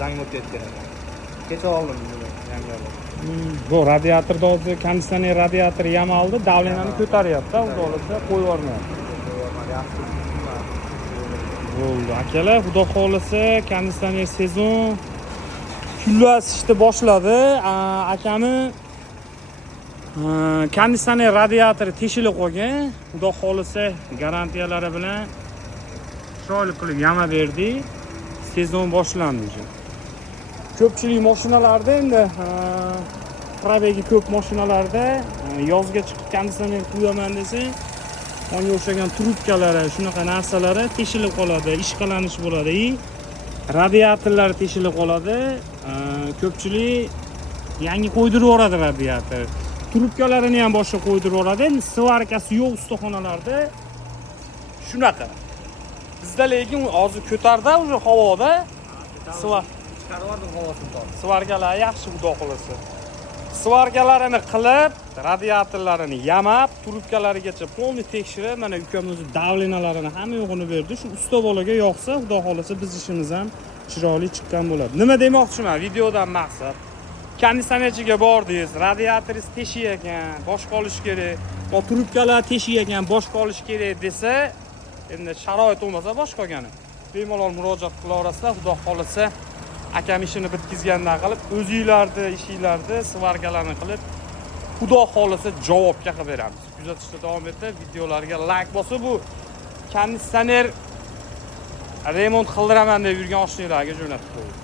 zang o'tib ketgan ekan. Kecha oldim buni yangi oldim. Bu radiatorda o'zi konditsioner radiator yam oldi, davleniyani ko'taryapti, xudo xolisa qo'yib yubormayapti. Bo'ldi. Akalar, xudo xolisa konditsioner sezon kullashni boshladi. Akami konditsioner radiatori teshilib qolgan. Xudo xolisa garantiyalari bilan chiroyli qilib yama berdi. Sezon boshlandi. Ko'pchilik mashinalarda endi probegi ko'p mashinalarda yozga chiqib konditsioner qo'yaman desang, onga o'xshagan trubkalari, shunaqa narsalari teshilib qoladi, ishqalanish bo'ladi. Radiatorlar teshilib qoladi. Ko'pchilik yangi qo'ydirib yuboradi radiator. Trubkalarini ham boshqa qo'ydirib yuboradi. Endi svarkasi yo'q ustaxonalarda shunaqa. Bizda lekin hozir ko'tarda, o'sha havoda chiqarib havosini tortib. Svarkalar yaxshi xudo xolasa. Svarkalarini qilib, radiatorlarini yamab, trubkalarigacha polni tekshirib, mana ukamiz davlenalarini hamma yo'g'ini berdi. Shu usta bolaga yoqsa, xudo xolasa biz ishimiz ham chiroyli chiqqan bo'ladi. Nima demoqchiman? Videodan maqsad. Konditsionerchiga bordingiz, radiatoringiz teshiy ekan, boshqa olish kerak. Va trubkalar teshiy ekan, boshqa olish kerak desa, endi sharoit bo'lmasa boshqa qolgani. Bemalol murojaat qilaverasizlar, xudo xolasa. Akam ishini bitkizgandan qilib, o'zingizlarni ishinglarni svarkalarni qilib, xudo xolasa javobga qilib beramiz. Kuzatishda davom etib, videolarga like bosib, bu konditsioner remont qildiraman deb yurgan oshnalarga jo'natib qo'ying.